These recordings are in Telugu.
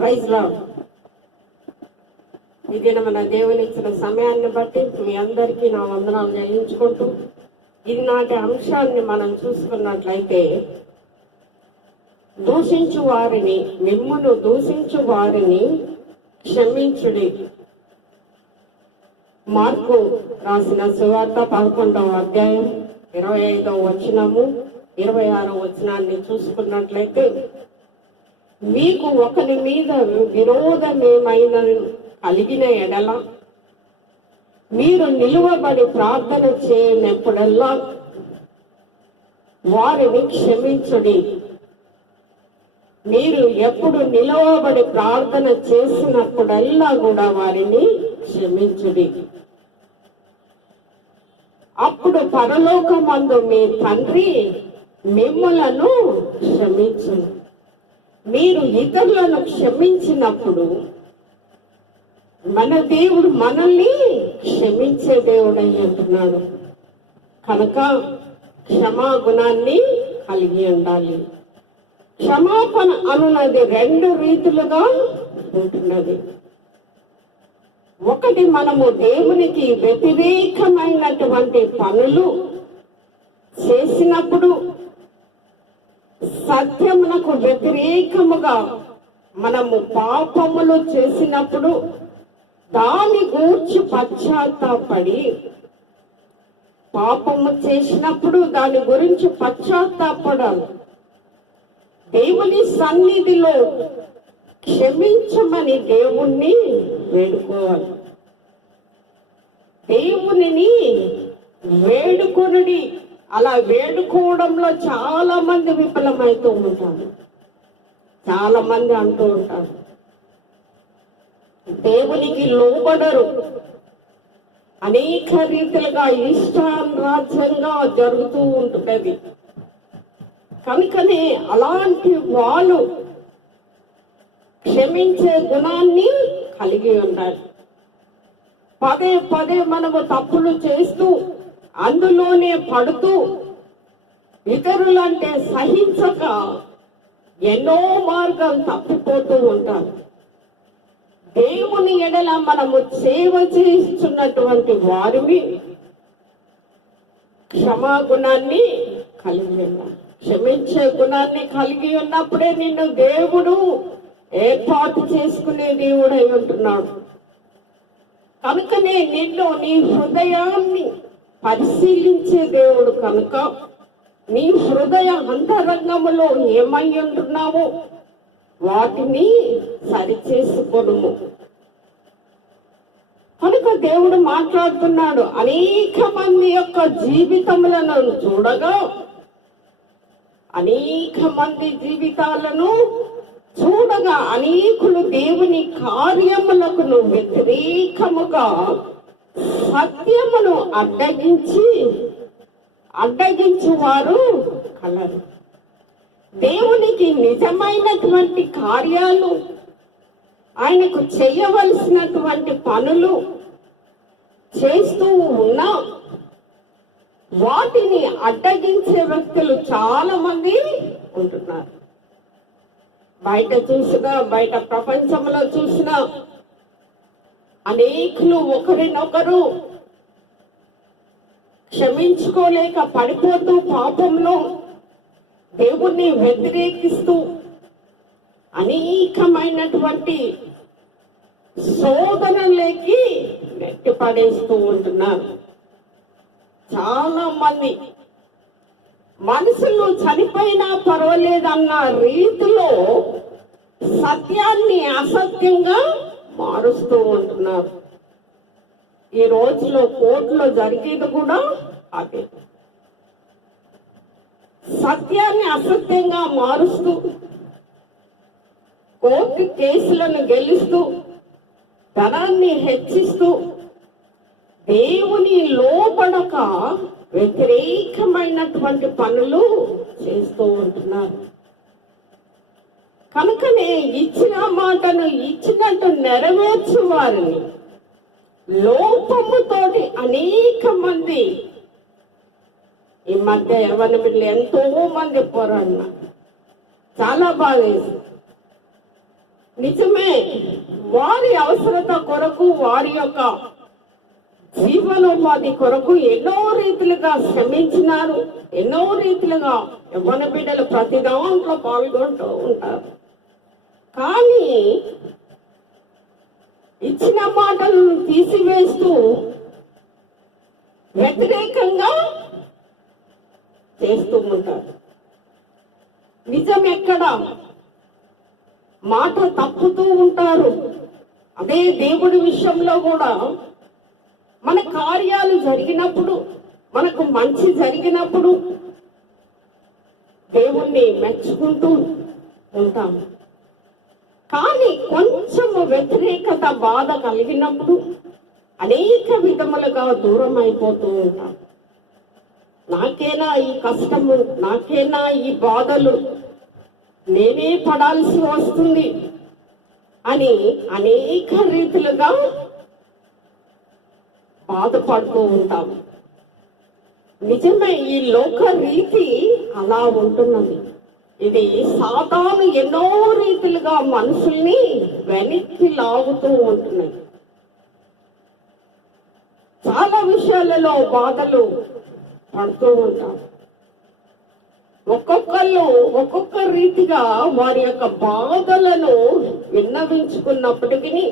ప్రైజ్ రావు ఇది మన దేవుని ఇచ్చిన సమయాన్ని బట్టి మీ అందరికీ నా వందనాలు చెల్లించుకుంటూ ఇది నాటి అంశాన్ని మనం చూసుకున్నట్లయితే దూషించు వారిని మిమ్మును దూషించు వారిని క్షమించుడి. మార్కు రాసిన సువార్త పదకొండవ అధ్యాయం ఇరవై ఐదవ వచనము ఇరవై ఆరో వచనాన్ని చూసుకున్నట్లయితే మీకు ఒకరి మీద విరోధమేమైన కలిగిన ఎడల మీరు నిలువబడి ప్రార్థన చేయనప్పుడల్లా వారిని క్షమించుడి. మీరు ఎప్పుడు నిలవబడి ప్రార్థన చేసినప్పుడల్లా కూడా వారిని క్షమించుడి. అప్పుడు పరలోకమందు మీ తండ్రి మిమ్మలను క్షమించును. మీరు ఇతరులను క్షమించినప్పుడు మన దేవుడు మనల్ని క్షమించే దేవుడు అని అంటున్నాడు. కనుక క్షమాగుణాన్ని కలిగి ఉండాలి. క్షమాపణ అనున్నది రెండు రీతులుగా ఉంటున్నది. ఒకటి మనము దేవునికి వ్యతిరేకమైనటువంటి పనులు చేసినప్పుడు సత్యమునకు వ్యతిరేకముగా మనము పాపములు చేసినప్పుడు దాని గూర్చి పశ్చాత్తాపడి పాపము చేసినప్పుడు దాని గురించి పశ్చాత్తాపడాలి. దేవుని సన్నిధిలో క్షమించమని దేవుణ్ణి వేడుకోవాలి. దేవునిని వేడుకొని అలా వేడుకోవడంలో చాలా మంది విఫలమవుతూ ఉంటారు. చాలా మంది అంటూ ఉంటారు. దేవునికి లోబడరు. అనేక రీతిలుగా ఇష్టారాజ్యంగా జరుగుతూ ఉంటున్నది. కనుకనే అలాంటి వాళ్ళు క్షమించే గుణాన్ని కలిగి ఉండాలి. పదే పదే మనము తప్పులు చేస్తూ అందులోనే పడుతూ ఇతరులంటే సహించక ఎన్నో మార్గం తప్పిపోతూ ఉంటారు. దేవుని ఎడల మనము సేవ చేస్తున్నటువంటి వారివి క్షమాగుణాన్ని కలిగి ఉన్నాం క్షమించే గుణాన్ని కలిగి ఉన్నప్పుడే నిన్ను దేవుడు ఏర్పాటు చేసుకునే దేవుడై ఉంటున్నాడు. కనుకనే నిన్ను నీ హృదయాన్ని పరిశీలించే దేవుడు కనుక నీ హృదయ అంతరంగములో ఏమై ఉంటున్నావో వాటిని సరిచేసుకోను కనుక దేవుడు మాట్లాడుతున్నాడు అనేక మంది యొక్క జీవితములను చూడగా అనేక మంది జీవితాలను చూడగా అనేకులు దేవుని కార్యములకు వ్యతిరేకముగా సత్యమును అడ్డగించి అడ్డగించు వారు కలరు. దేవునికి నిజమైనటువంటి కార్యాలు ఆయనకు చేయవలసినటువంటి పనులు చేస్తూ ఉన్నా వాటిని అడ్డగించే వ్యక్తులు చాలా మంది ఉంటున్నారు. బయట చూసినా బయట ప్రపంచంలో చూసినా అనేకులు ఒకరినొకరు క్షమించుకోలేక పడిపోతూ పాపంలో దేవుణ్ణి వ్యతిరేకిస్తూ అనేకమైనటువంటి శోధనలేకి నెట్టిపడేస్తూ ఉంటున్నారు. చాలా మంది మనుషులు చనిపోయినా పర్వాలేదన్న రీతిలో సత్యాన్ని అసత్యంగా మారుస్తూ ఉంటున్నారు. ఈ రోజులో కోర్టులో జరిగేది కూడా అదే. సత్యాన్ని అసత్యంగా మారుస్తూ కోర్టు కేసులను గెలుస్తూ ధనాన్ని హెచ్చిస్తూ దేవుని లోపడక వ్యతిరేకమైనటువంటి పనులు చేస్తూ ఉంటున్నారు. కనుకనే ఇచ్చిన మాటను ఇచ్చినట్టు నెరవేర్చు వారిని. లోపముతోటి అనేక మంది ఈ మధ్య యవన బిడ్డలు ఎంతో మంది పోరాడిన చాలా బాగా నిజమే వారి అవసరత కొరకు వారి యొక్క జీవనోపాధి కొరకు ఎన్నో రీతిలుగా శ్రమించినారు ఎన్నో రీతిలుగా యవ్వన బిడ్డలు ప్రతి దాంట్లో పాల్గొంటూ ఉంటారు. కానీ ఇచ్చిన మాటలను తీసివేస్తూ వ్యతిరేకంగా చేస్తూ ఉంటారు. నిజం ఎక్కడ మాట తప్పుతూ ఉంటారు. అదే దేవుడి విషయంలో కూడా. మన కార్యాలు జరిగినప్పుడు మనకు మంచి జరిగినప్పుడు దేవుణ్ణి మెచ్చుకుంటూ ఉంటాము. కానీ కొంచెము వ్యతిరేకత బాధ కలిగినప్పుడు అనేక విధములుగా దూరం అయిపోతూ ఉంటాం. నాకేనా ఈ కష్టము? నాకేనా ఈ బాధలు? నేనే పడాల్సి వస్తుంది అని అనేక రీతిలుగా బాధపడుతూ ఉంటాం. నిజమే ఈ లోక రీతి అలా ఉంటున్నది. ఇది సాతాను ఎన్నో రీతిలుగా మనుషుల్ని వెనక్కి లాగుతూ ఉంటున్నాయి చాలా విషయాలలో బాధలు పడుతూ ఉంటాం ఒక్కొక్కళ్ళు ఒక్కొక్క రీతిగా వారి యొక్క బాధలను విన్నవించుకున్నప్పటికీ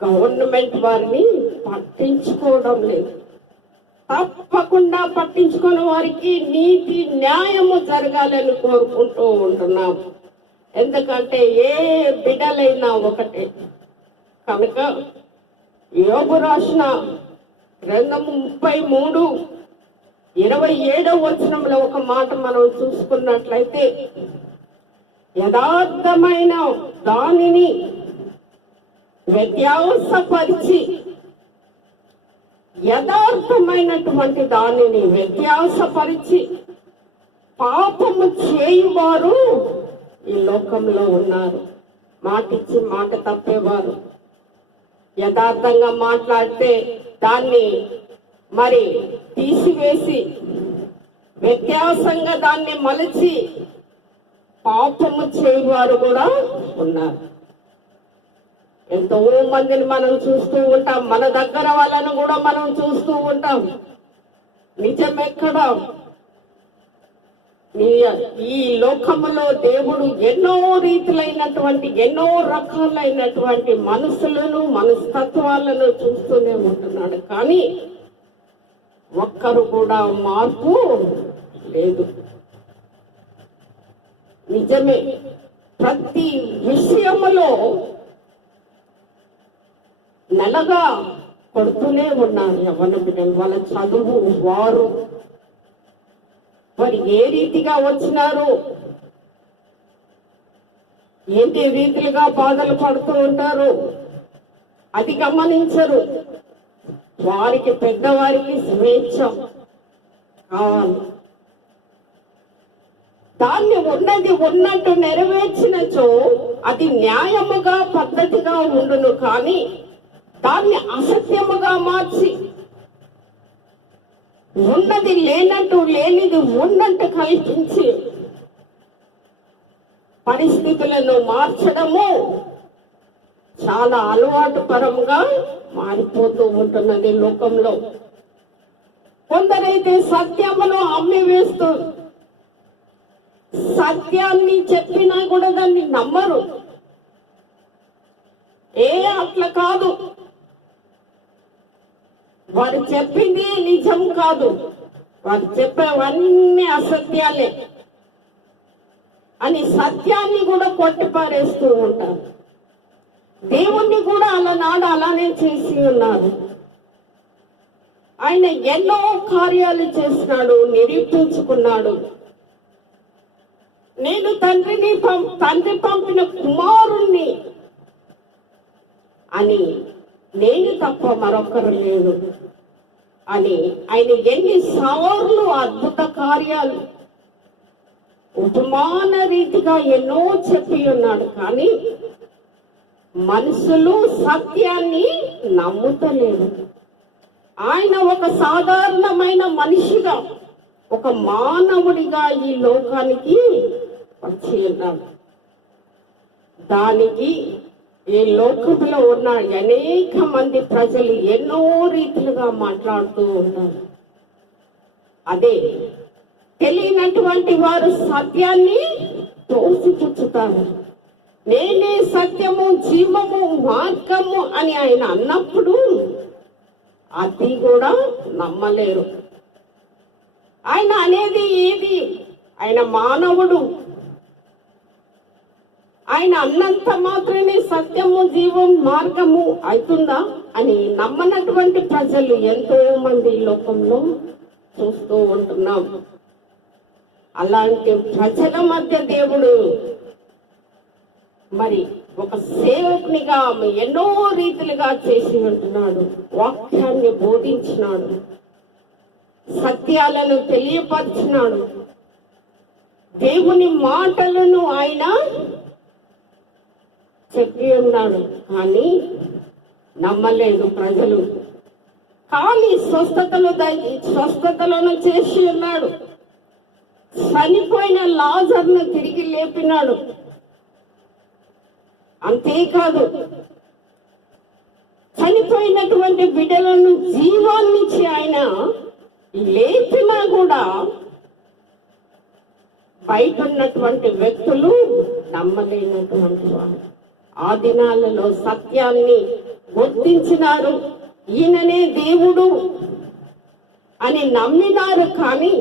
గవర్నమెంట్ వారిని పట్టించుకోవడం లేదు. తప్పకుండా పట్టించుకున్న వారికి నీతి న్యాయము జరగాలని కోరుకుంటూ ఉంటున్నాం. ఎందుకంటే ఏ బిడలైనా ఒకటే. కనుక యోగు రాసిన గ్రంథము ముప్పై మూడు ఇరవై ఏడవ వచనంలో ఒక మాట మనం చూసుకున్నట్లయితే యథార్థమైన దానిని వ్యత్యాసపరిచి యథార్థమైనటువంటి దానిని వ్యత్యాసపరిచి పాపము చేయువారు ఈ లోకంలో ఉన్నారు. మాటిచ్చి మాట తప్పేవారు. యథార్థంగా మాట్లాడితే దాన్ని మరి తీసివేసి వ్యత్యాసంగా దాన్ని మలిచి పాపము చేయవారు కూడా ఉన్నారు. ఎంతో మందిని మనం చూస్తూ ఉంటాం. మన దగ్గర వాళ్ళను కూడా మనం చూస్తూ ఉంటాం. నిజం ఎక్కడ ఈ- ఈ లోకములో దేవుడు ఎన్నో రీతులైనటువంటి ఎన్నో రకాలైనటువంటి మనసులను మనస్తత్వాలను చూస్తూనే ఉంటున్నాడు. కానీ ఒక్కరు కూడా మార్పు లేదు. నిజమే. ప్రతి విషయములో నెలగా కొడుతూనే ఉన్నారు యవ్వన బిడ్డలు వాళ్ళ చదువు వారు. వారు ఏ రీతిగా వచ్చినారు? ఏంటి రీతిలుగా బాధలు పడుతూ ఉంటారు? అది గమనించరు. వారికి పెద్దవారికి స్వేచ్ఛ. కావాలి దాన్ని ఉన్నది ఉన్నట్టు నెరవేర్చినచో అది న్యాయముగా పద్ధతిగా ఉండును. కానీ దాన్ని అసత్యముగా మార్చి ఉన్నది లేనట్టు లేనిది ఉన్నట్టు కల్పించి పరిస్థితులను మార్చడము చాలా అలవాటు పరంగా మారిపోతూ ఉంటున్నది లోకంలో. కొందరైతే సత్యమును అమ్మివేస్తూ సత్యాన్ని చెప్పినా కూడా దాన్ని నమ్మరు. ఏ అట్లా కాదు. వారు చెప్పింది నిజం కాదు. వారు చెప్పేవన్నీ అసత్యాలే అని సత్యాన్ని కూడా కొట్టిపారేస్తూ ఉంటారు. దేవుణ్ణి కూడా అలనాడు అలానే చేసి ఉన్నారు. ఆయన ఎన్నో కార్యాలు చేసినాడు నిరూపించుకున్నాడు. నేను తండ్రిని పం తండ్రి పంపిన కుమారుణ్ణి అని నేను తప్ప మరొకరు లేదు అని ఆయన ఎన్ని సార్లు అద్భుత కార్యాలు ఉపమాన రీతిగా ఎన్నో చెప్పి ఉన్నాడు కానీ మనుషులు సత్యాన్ని నమ్ముతలేరు ఆయన ఒక సాధారణమైన మనిషిగా ఒక మానవుడిగా ఈ లోకానికి వచ్చి ఉన్నాడు దానికి ఈ లోకంలో ఉన్న అనేక మంది ప్రజలు ఎన్నో రీతిలుగా మాట్లాడుతూ ఉంటారు అదే తెలియనటువంటి వారు సత్యాన్ని తోసిపుచ్చుతారు. నేనే సత్యము జీవము మార్గము అని ఆయన అన్నప్పుడు అది కూడా నమ్మలేరు. ఆయన అనేది ఏది? ఆయన మానవుడు. ఆయన అన్నంత మాత్రమే సత్యము జీవం మార్గము అవుతుందా అని నమ్మనటువంటి ప్రజలు ఎంతో మంది లోకంలో చూస్తూ ఉంటున్నాం. అలాంటి ప్రజల మధ్య దేవుడు మరి ఒక సేవకునిగా ఎన్నో రీతిలుగా చేసి ఉంటున్నాడు వాక్యాన్ని బోధించినాడు సత్యాలను తెలియపరిచినాడు. దేవుని మాటలను ఆయన చెప్పి ఉన్నాడు కానీ నమ్మలేదు ప్రజలు. కానీ స్వస్థతలు తగ్గి స్వస్థతలను చేసి ఉన్నాడు. చనిపోయిన లాజర్ను తిరిగి లేపినాడు. అంతేకాదు చనిపోయినటువంటి బిడ్డలను జీవాన్నిచ్చి ఆయన లేపినా కూడా బయట ఉన్నటువంటి వ్యక్తులు నమ్మలేనటువంటి వారు. ఆ దినాలలో సత్యాన్ని గుర్తించినారు. ఈయననే దేవుడు అని నమ్మినారు కానీ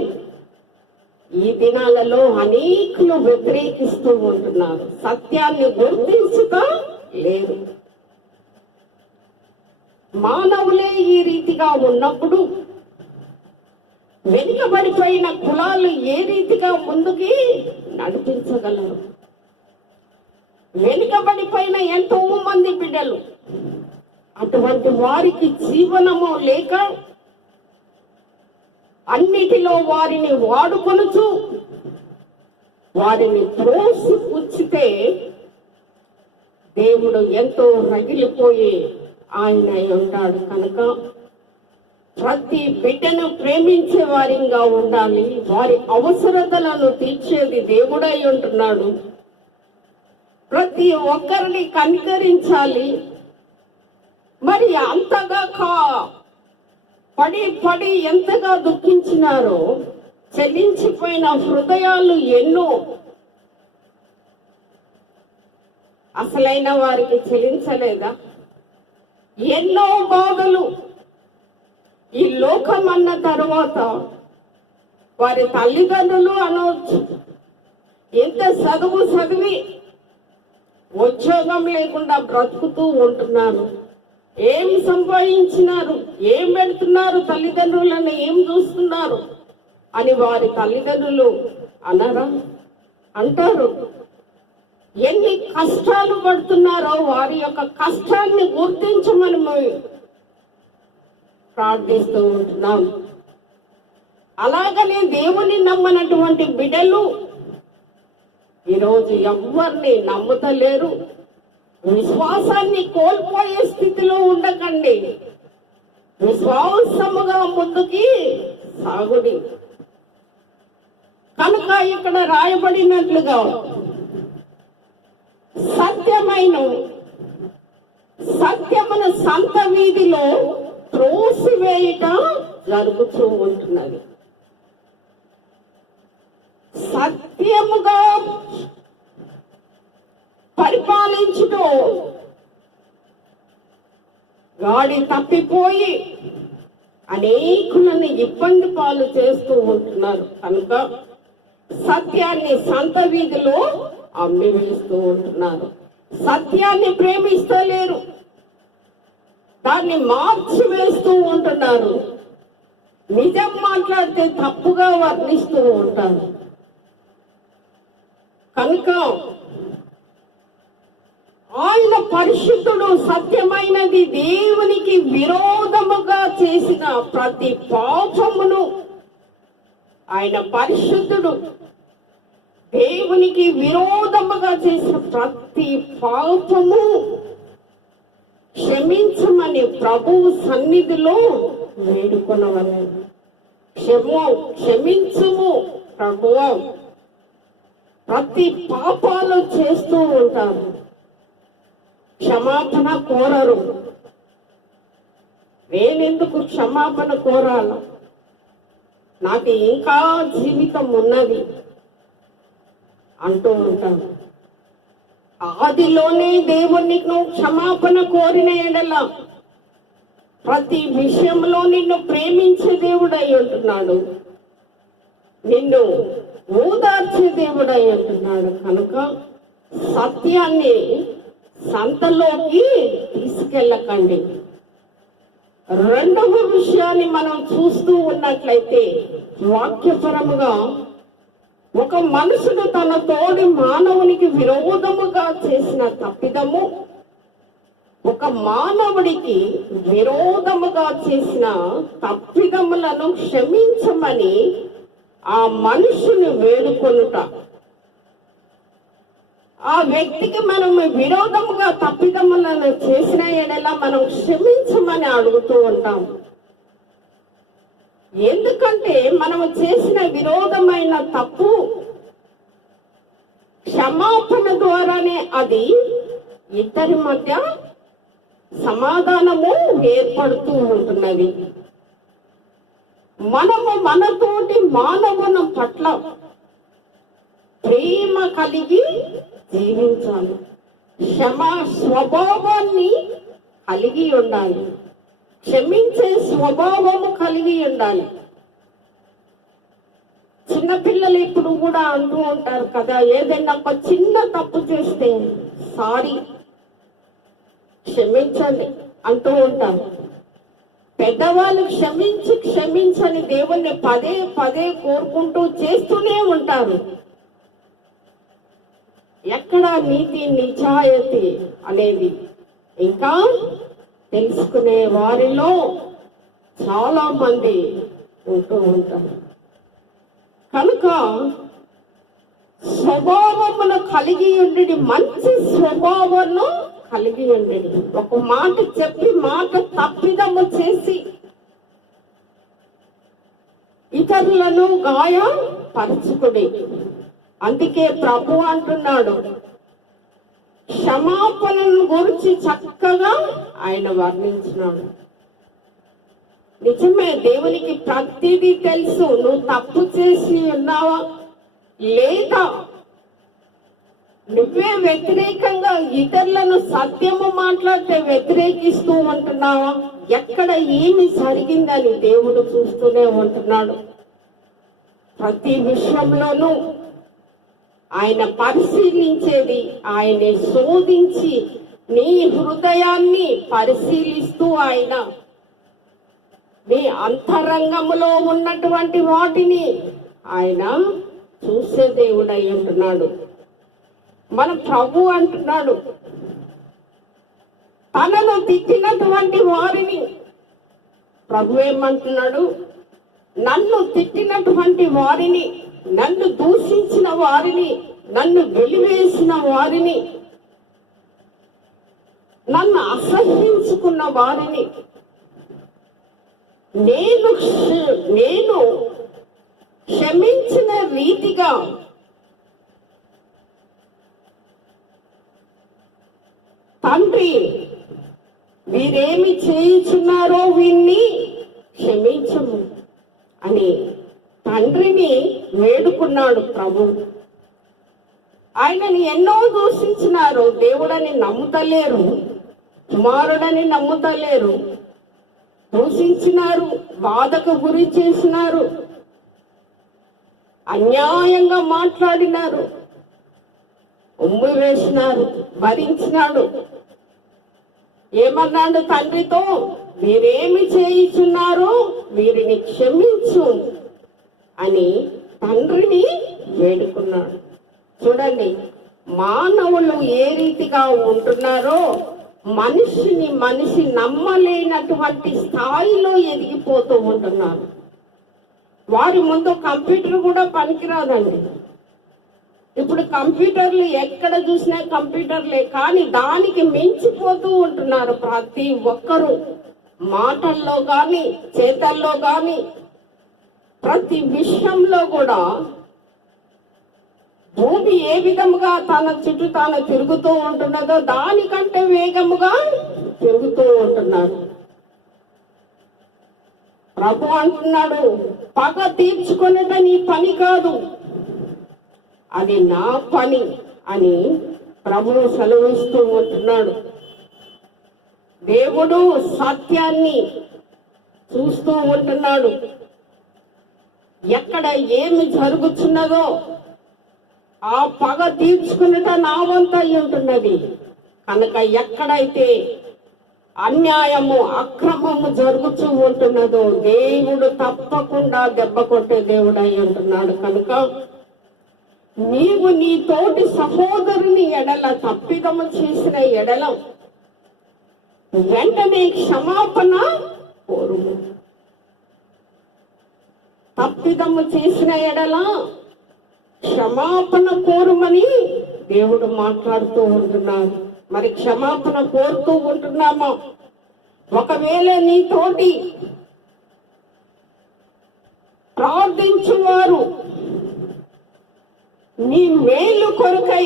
ఈ దినాలలో అనేకులు వ్యతిరేకిస్తూ ఉంటున్నారు. సత్యాన్ని గుర్తించుక లేదు. మానవులే ఈ రీతిగా ఉన్నప్పుడు వెనుకబడిపోయిన కులాలు ఏ రీతిగా ముందుకి నడిపించగలరు? వెనుకబడిపోయిన ఎంతో మంది బిడ్డలు. అటువంటి వారికి జీవనము లేక అన్నిటిలో వారిని వాడుకొనుచు వారిని త్రోసి పుచ్చితే దేవుడు ఎంతో రగిలిపోయి ఆయన అయి ఉంటాడు కనుక ప్రతి బిడ్డను ప్రేమించే వారిగా ఉండాలి. వారి అవసరతలను తీర్చేది దేవుడై ఉంటున్నాడు. ప్రతి ఒక్కరిని కనికరించాలి. మరి అంతగా కా పడి పడి ఎంతగా దుఃఖించినారో చెల్లించిపోయిన హృదయాలు ఎన్నో. అసలైన వారికి చెల్లించలేదా? ఎన్నో బాధలు. ఈ లోకం అన్న తర్వాత వారి తల్లిదండ్రులు అనవచ్చు ఎంత చదువు చదివి ఉద్యోగం లేకుండా బ్రతుకుతూ ఉంటున్నారు. ఏం సంపాదించినారు? ఏం పెడుతున్నారు తల్లిదండ్రులను? ఏం చూస్తున్నారు? అని వారి తల్లిదండ్రులు అనరా? అంటారు. ఎన్ని కష్టాలు పడుతున్నారో వారి యొక్క కష్టాన్ని గుర్తించమని మేము ప్రార్థిస్తూ ఉంటున్నాం. అలాగనే దేవుని నమ్మనటువంటి బిడ్డలు ఈరోజు ఎవరిని నమ్ముతలేరు. విశ్వాసాన్ని కోల్పోయే స్థితిలో ఉండకండి. విశ్వాసముగా ముందుకి సాగుడి. కనుక ఇక్కడ రాయబడినట్లుగా సత్యమైన సత్యమున సంత వీధిలో త్రోసివేయట జరుగుతూ ఉంటున్నది. సత్యముగా పరిపాలించుటూ గాడి తప్పిపోయి అనేకులను ఇబ్బంది పాలు చేస్తూ ఉంటున్నారు. కనుక సత్యాన్ని సంత వీధిలో అమ్మి వేస్తూ ఉంటున్నారు. సత్యాన్ని ప్రేమిస్తలేరు. దాన్ని మార్చి వేస్తూ ఉంటున్నారు. నిజం మాట్లాడితే తప్పుగా వర్ణిస్తూ ఉంటారు. కనుక ఆయన పరిశుద్ధుడు సత్యమైనది దేవునికి విరోధముగా చేసిన ప్రతి పాపమును ఆయన పరిశుద్ధుడు దేవునికి విరోధముగా చేసిన ప్రతి పాపము క్షమించమని ప్రభువు సన్నిధిలో వేడుకొనవలను. క్షమ క్షమించము ప్రభువు. ప్రతి పాపాలు చేస్తూ ఉంటారు క్షమాపణ కోరరు. నేనెందుకు క్షమాపణ కోరాల? నాకు ఇంకా జీవితం ఉన్నది అంటూ ఉంటాను ఆదిలోనే దేవుణ్ణి నువ్వు క్షమాపణ కోరిన ఎడల ప్రతి విషయంలో నిన్ను ప్రేమించే దేవుడై ఉంటున్నాడు. నిన్ను ఓదార్చే దేవుడై అంటున్నాడు కనుక సత్యాన్ని సంతలోకి తీసుకెళ్ళకండి. రెండవ విషయాన్ని మనం చూస్తూ ఉన్నట్లయితే వాక్యపరముగా ఒక మనుషుడు తన తోడి మానవునికి విరోధముగా చేసిన తప్పిదము ఒక మానవుడికి విరోధముగా చేసిన తప్పిదములను క్షమించమని ఆ మనుషుని వేడుకొనుట. ఆ వ్యక్తికి మనం విరోధముగా తప్పిదములను చేసిన ఎడలా మనం క్షమించమని అడుగుతూ ఉంటాం. ఎందుకంటే మనము చేసిన విరోధమైన తప్పు క్షమాపణ ద్వారానే అది ఇద్దరి మధ్య సమాధానము ఏర్పడుతూ ఉంటున్నది. మనము మనతోటి మానవుని పట్ల ప్రేమ కలిగి జీవించాలి. క్షమా స్వభావాన్ని కలిగి ఉండాలి. క్షమించే స్వభావము కలిగి ఉండాలి. చిన్నపిల్లలు ఇప్పుడు కూడా అంటూ ఉంటారు కదా ఏదైనా ఒక చిన్న తప్పు చేస్తే సారీ క్షమించండి అంటూ ఉంటారు. పెద్దవాళ్ళు క్షమించి క్షమించని దేవుణ్ణి పదే పదే కోరుకుంటూ చేస్తూనే ఉంటారు. ఎక్కడ నీతి నిజాయతి అనేది ఇంకా తెలుసుకునే వారిలో చాలా మంది ఉంటూ ఉంటారు. కనుక స్వభావమును కలిగి ఉండి మంచి స్వభావమును కలిగి ఉండి ఒక మాట చెప్పి మాట తప్పిదము చేసి ఇతరులను గాయం పరచుకుడి అందుకే ప్రభు అంటున్నాడు క్షమాపణను గురించి చక్కగా ఆయన వర్ణించినాడు. నిజమే దేవునికి ప్రతిదీ తెలుసు. నువ్వు తప్పు చేసి ఉన్నావా? లేదా నువ్వే వ్యతిరేకంగా ఇతరులను సత్యము మాట్లాడితే వ్యతిరేకిస్తూ ఉంటున్నావా? ఎక్కడ ఏమి జరిగిందని దేవుడు చూస్తూనే ఉంటున్నాడు. ప్రతి విషయంలోనూ ఆయన పరిశీలించేది ఆయన శోధించి నీ హృదయాన్ని పరిశీలిస్తూ ఆయన నీ అంతరంగములో ఉన్నటువంటి వాటిని ఆయన చూసే దేవుడై ఉంటున్నాడు. మన ప్రభు అంటున్నాడు. తనను తిట్టినటువంటి వారిని ప్రభు ఏమంటున్నాడు? నన్ను తిట్టినటువంటి వారిని నన్ను దూషించిన వారిని నన్ను వెలివేసిన వారిని నన్ను అసహ్యించుకున్న వారిని నేను క్ష- నేను క్షమించిన రీతిగా తండ్రి వీరేమి చేయించున్నారో వీన్ని క్షమించము అని తండ్రిని వేడుకున్నాడు ప్రభు. ఆయనని ఎన్నో దూషించినారు దేవుడని నమ్ముతలేరు కుమారుడని నమ్ముతలేరు. దూషించినారు బాధకు గురి చేసినారు అన్యాయంగా మాట్లాడినారు ఉమ్మి వేసినారు భరించినాడు. ఏమన్నాడు తండ్రితో? మీరేమి చేయిచున్నారో వీరిని క్షమించు అని తండ్రిని వేడుకున్నాడు. చూడండి మానవులు ఏ రీతిగా ఉంటున్నారో మనిషిని మనిషి నమ్మలేనటువంటి స్థాయిలో ఎదిగిపోతూ ఉంటున్నారు. వారి ముందు కంప్యూటర్ కూడా పనికిరాదండి. ఇప్పుడు కంప్యూటర్లు ఎక్కడ చూసినా కంప్యూటర్లే కానీ దానికి మించిపోతూ ఉంటున్నారు ప్రతి ఒక్కరూ. మాటల్లో కానీ చేతల్లో కానీ ప్రతి విషయంలో కూడా భూమి ఏ విధముగా తన చుట్టూ తాను తిరుగుతూ ఉంటున్నదో దానికంటే వేగముగా తిరుగుతూ ఉంటున్నాడు. ప్రభు అంటున్నాడు పగ తీర్చుకునేట నీ పని కాదు. అది నా పని అని ప్రభువు సెలవిస్తూ ఉంటున్నాడు. దేవుడు సత్యాన్ని చూస్తూ ఉంటున్నాడు. ఎక్కడ ఏమి జరుగుతున్నదో ఆ పగ తీర్చుకున్నట నా వంత ఉంటున్నది. కనుక ఎక్కడైతే అన్యాయము అక్రమము జరుగుతూ ఉంటున్నదో దేవుడు తప్పకుండా దెబ్బ కొట్టే దేవుడు అయి ఉంటున్నాడు. కనుక నీవు నీ తోటి సహోదరుని ఎడల తప్పిదము చేసిన ఎడల వెంటనే క్షమాపణ కోరుము. తప్పిదము చేసిన ఎడల క్షమాపణ కోరుమని దేవుడు మాట్లాడుతూ ఉంటున్నాడు. మరి క్షమాపణ కోరుతూ ఉంటున్నామా? ఒకవేళ నీ తోటి ప్రార్థించువారు నీ మేలు కొరకై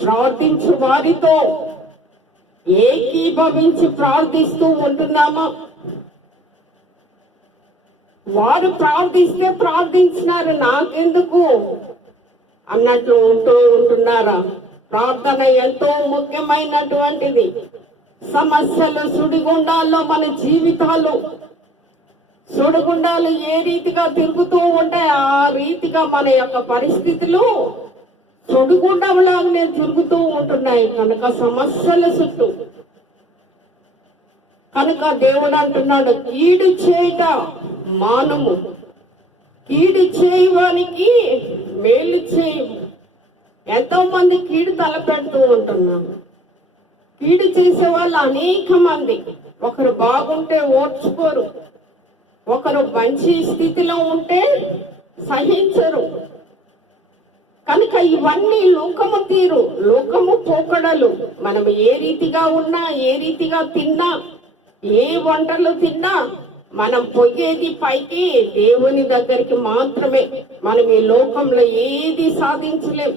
ప్రార్థించు వారితో ఏకీభవించి ప్రార్థిస్తూ ఉంటున్నామా? వారు ప్రార్థిస్తే ప్రార్థించినారు నాకెందుకు? అన్నట్లు ఉంటూ ఉంటున్నారా? ప్రార్థన ఎంతో ముఖ్యమైనటువంటిది. సమస్యలు సుడిగుండాల్లో మన జీవితాలు సుడిగుండాలు ఏ రీతిగా తిరుగుతూ ఉంటాయి ఆ రీతిగా మన యొక్క పరిస్థితులు సుడిగుండంలాగానే తిరుగుతూ ఉంటున్నాయి. కనుక సమస్యల చుట్టూ. కనుక దేవుడు అంటున్నాడు కీడు చేయట మానము. కీడు చేయవానికి మేలు చేయము. ఎంతో మంది కీడు తలపెడుతూ ఉంటున్నాము కీడు చేసే వాళ్ళు అనేక మంది ఒకరు బాగుంటే ఓడ్చుకోరు ఒకరు మంచి స్థితిలో ఉంటే సహించరు. కనుక ఇవన్నీ లోకము తీరు లోకము పోకడలు. మనం ఏ రీతిగా ఉన్నా ఏ రీతిగా తిన్నా ఏ వంటలు తిన్నా మనం పొయ్యేది పైకి దేవుని దగ్గరికి మాత్రమే. మనం ఈ లోకంలో ఏది సాధించలేం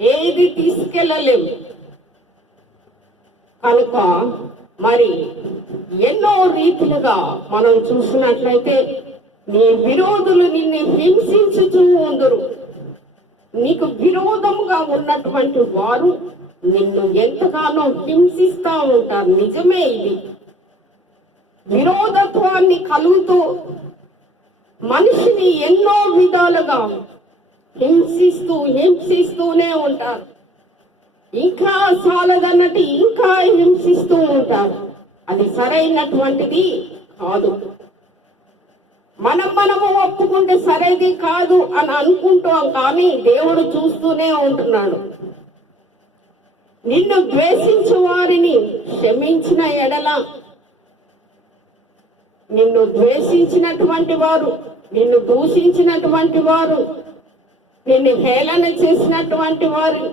ఏది తీసుకెళ్ళలేం. కనుక మరి ఎన్నో రీతిలుగా మనం చూసినట్లయితే నీ విరోధులు నిన్ను హింసించుతూ ఉందరు. నీకు విరోధముగా ఉన్నటువంటి వారు నిన్ను ఎంతగానో హింసిస్తూ ఉంటారు. నిజమే ఇది. విరోధత్వాన్ని కలుగుతూ మనిషిని ఎన్నో విధాలుగా హింసిస్తూ హింసిస్తూనే ఉంటారు. ఇంకా చాలదన్నట్టు ఇంకా హింసిస్తూ ఉంటారు. అది సరైనటువంటిది కాదు. మనం మనము ఒప్పుకుంటే సరైనది కాదు అని అనుకుంటాం కానీ దేవుడు చూస్తూనే ఉంటున్నాడు. నిన్ను ద్వేషించు వారిని క్షమించిన ఎడల నిన్ను ద్వేషించినటువంటి వారు నిన్ను దూషించినటువంటి వారు నిన్ను హేళన చేసినటువంటి వారు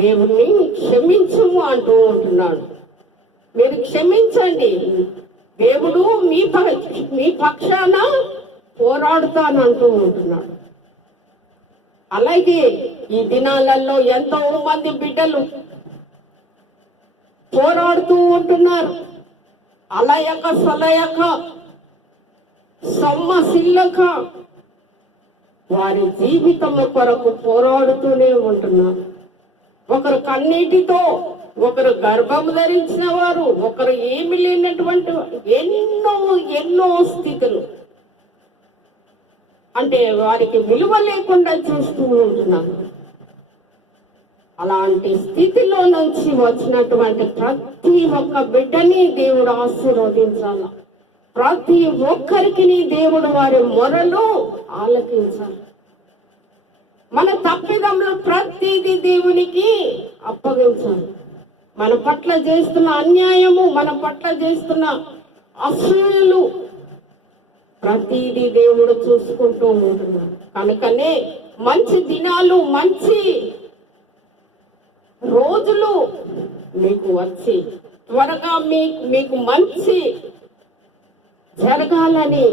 దేవుణ్ణి క్షమించము అంటూ ఉంటున్నాడు. మీరు క్షమించండి. దేవుడు మీ మీ పక్షాన పోరాడుతానంటూ ఉంటున్నాడు. అలాగే ఈ దినాలలో ఎంతో మంది బిడ్డలు పోరాడుతూ ఉంటున్నారు. అలయక సలయక సొమ్మసిల్లక వారి జీవితము కొరకు పోరాడుతూనే ఉంటున్నారు. ఒకరు కన్నీటితో ఒకరు గర్భం ధరించిన వారు ఒకరు ఏమి లేనటువంటి ఎన్నో ఎన్నో స్థితులు. అంటే వారికి విలువ లేకుండా చూస్తూ ఉంటున్నాను. అలాంటి స్థితిలో నుంచి వచ్చినటువంటి ప్రతి ఒక్క బిడ్డని దేవుడు ఆశీర్వదించాల? ప్రతి ఒక్కరికి దేవుడు వారి మొరలు ఆలకించాలి? మన తప్పిదంలో ప్రతిది దేవునికి అప్పగించాలి. మన పట్ల చేస్తున్న అన్యాయము మన పట్ల చేస్తున్న అసూయలు ప్రతిదీ దేవుడు చూసుకుంటూ ఉంటున్నాడు. కనుకనే మంచి దినాలు మంచి రోజులు మీకు వచ్చి త్వరగా మీ మీకు మంచి జరగాలని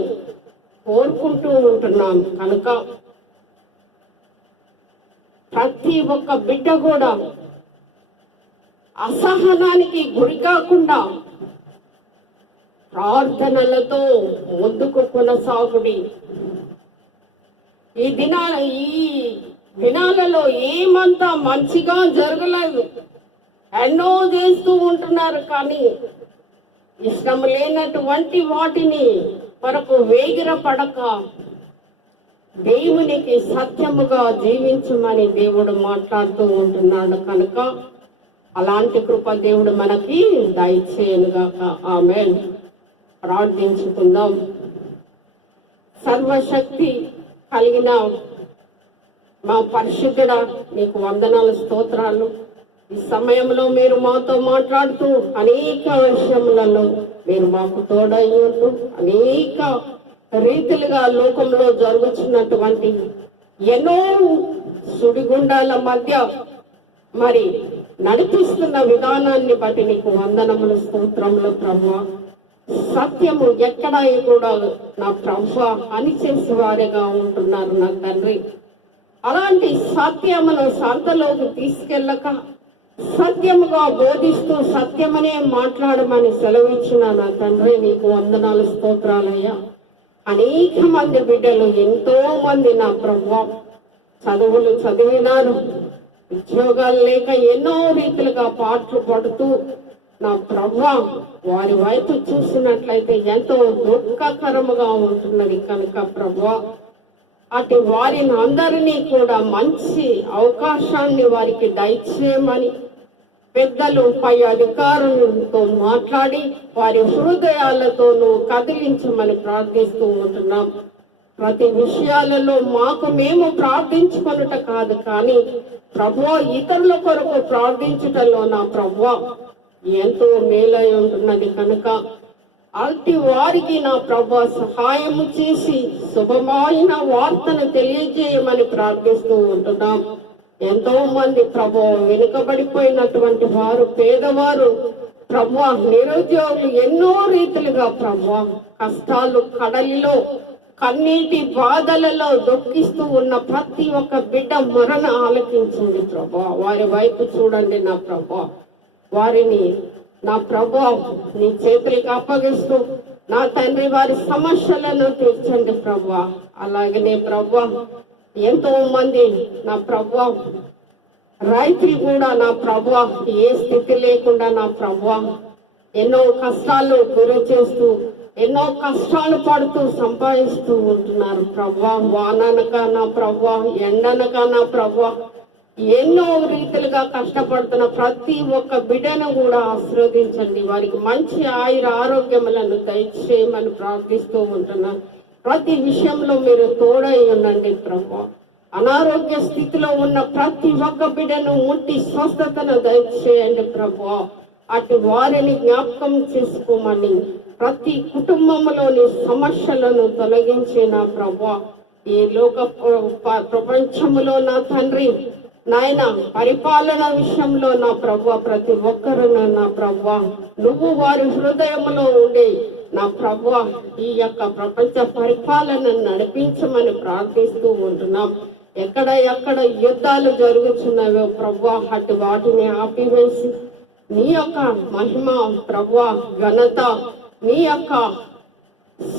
కోరుకుంటూ ఉంటున్నాం కనుక ప్రతి ఒక్క బిడ్డ కూడా అసహనానికి గురి కాకుండా ప్రార్థనలతో ముందుకు కొనసాగుడి. ఈ దినా ఈ దినాలలో ఏమంతా మంచిగా జరగలేదు. ఎన్నో చేస్తూ ఉంటున్నారు కానీ ఇష్టం లేనటువంటి వాటిని మనకు వేగిర పడక దేవునికి సత్యముగా జీవించమని దేవుడు మాట్లాడుతూ ఉంటున్నాడు కనుక అలాంటి కృప దేవుడు మనకి దయచేయనుగాక ఆమె ప్రార్థించుకుందాం. సర్వశక్తి కలిగిన మా పరిశుద్ధుడ నీకు వందనాలు స్తోత్రాలు. ఈ సమయంలో మీరు మాతో మాట్లాడుతూ అనేక విషయములలో మీరు మాకు తోడయ్యుంటూ అనేక రీతిలుగా లోకంలో జరుగుతున్నటువంటి ఎన్నో సుడిగుండాల మధ్య మరి నడిపిస్తున్న విధానాన్ని బట్టి నీకు వందనములు స్తోత్రములు ప్రభు. సత్యము ఎక్కడ కూడా నా ప్రభు అని చేసే వారిగా ఉంటున్నారు నా తండ్రి. అలాంటి సత్యమును సంతలోకి తీసుకెళ్ళక సత్యముగా బోధిస్తూ సత్యమనే మాట్లాడమని సెలవిచ్చిన నా తండ్రి నీకు వందనాలు స్తోత్రాలయ్యా. అనేక మంది బిడ్డలు ఎంతో మంది నా ప్రభు. చదువులు చదివినారు ఉద్యోగాలు లేక ఎన్నో రీతిలుగా పాటలు పడుతూ నా ప్రభు వారి వైపు చూసినట్లయితే ఎంతో దుఃఖకరముగా ఉంటున్నది కనుక ప్రభు. అటు వారిని అందరినీ కూడా మంచి అవకాశాన్ని వారికి దయచేయమని పెద్దలు పై అధికారులతో మాట్లాడి వారి హృదయాలతోనూ కదిలించమని ప్రార్థిస్తూ ఉంటున్నాం. ప్రతి విషయాలలో మాకు మేము ప్రార్థించుకొనుట కాదు కానీ ప్రభు ఇతరుల కొరకు ప్రార్థించుటలో నా ప్రభు ఎంతో మేలై ఉంటున్నది కనుక అట్టి వారికి నా ప్రభు సహాయము చేసి శుభమైన వార్తను తెలియజేయమని ప్రార్థిస్తూ ఉంటున్నాం. ఎంతో మంది ప్రభు వెనుకబడిపోయినటువంటి వారు పేదవారు ప్రభు నిరుద్యోగులు ఎన్నో రీతిలుగా ప్రభు కష్టాలు కడలిలో కన్నీటి బాధలలో దొక్కిస్తూ ఉన్న ప్రతి ఒక్క బిడ్డ మరణ ఆలకించింది ప్రభు. వారి వైపు చూడండి నా ప్రభు. వారిని నా ప్రభు నీ చేతులకు అప్పగిస్తూ నా తండ్రి వారి సమస్యలను తీర్చండి ప్రభు. అలాగనే ప్రభు ఎంతో మంది నా ప్రభు రైతులు కూడా నా ప్రభు ఏ స్థితి లేకుండా నా ప్రభు ఎన్నో కష్టాలు గురి చేస్తూ ఎన్నో కష్టాలు పడుతూ సంపాదిస్తూ ఉంటున్నారు ప్రభా వాననక నా ప్రభా ఎండనక నా ప్రభా ఎన్నో రీతిలుగా కష్టపడుతున్న ప్రతి ఒక్క బిడ్డను కూడా ఆశీర్వదించండి. వారికి మంచి ఆయుర ఆరోగ్యములను దయచేయమని ప్రార్థిస్తూ ఉంటున్నాను. ప్రతి విషయంలో మీరు తోడై ఉండండి ప్రభా. అనారోగ్య స్థితిలో ఉన్న ప్రతి ఒక్క బిడ్డను ముట్టి స్వస్థతను దయచేయండి ప్రభు. అటు వారిని జ్ఞాపకం చేసుకోమని ప్రతి కుటుంబంలోని సమస్యలను తొలగించిన ప్రభు. ఈ లోక ప్ర- ప- నా తండ్రి నాయన పరిపాలన విషయంలో నా ప్రభు ప్రతి ఒక్కరును నా ప్రభు. నువ్వు వారి హృదయంలో ఉండే నా ప్రభు ఈ యొక్క ప్రపంచ పరిపాలన నడిపించమని ప్రార్థిస్తూ ఉంటున్నాం. ఎక్కడ ఎక్కడ యుద్ధాలు జరుగుతున్నాయో ప్రభు అటు వాటిని ఆపివేసి నీ యొక్క మహిమ ప్రభు ఘనత నీ యొక్క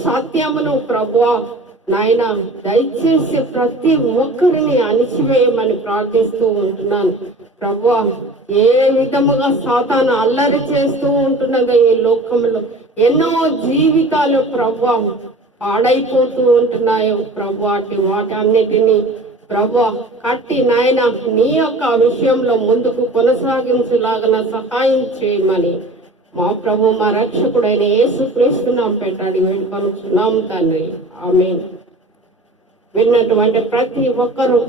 సత్యమును ప్రభు నాయన దయచేసి ప్రతి ఒక్కరిని అణిచివేయమని ప్రార్థిస్తూ ఉంటున్నాను. ప్రభు ఏ విధముగా సాతాను అల్లరి చేస్తూ ఉంటున్నదో ఈ లోకంలో ఎన్నో జీవితాలు ప్రభు పాడైపోతూ ఉంటున్నాయో ప్రభు అటు వాటన్నిటినీ ప్రభు కట్టి నాయన నీ యొక్క విషయంలో ముందుకు కొనసాగించలాగన సహాయం చేయమని మా ప్రభు మా రక్షకుడైన యేసు క్రీస్తున్నాం పెట్టాడి వేడుకొనుచున్నాం తండ్రి. ఆమె విన్నటువంటి ప్రతి ఒక్కరూ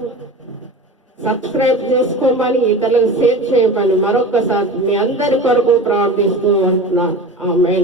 సబ్స్క్రైబ్ చేసుకోమని ఇతరులకు షేర్ చేయమని మరొకసారి మీ అందరి కొరకు ప్రార్థిస్తూ ఉంటున్నాను. ఆమె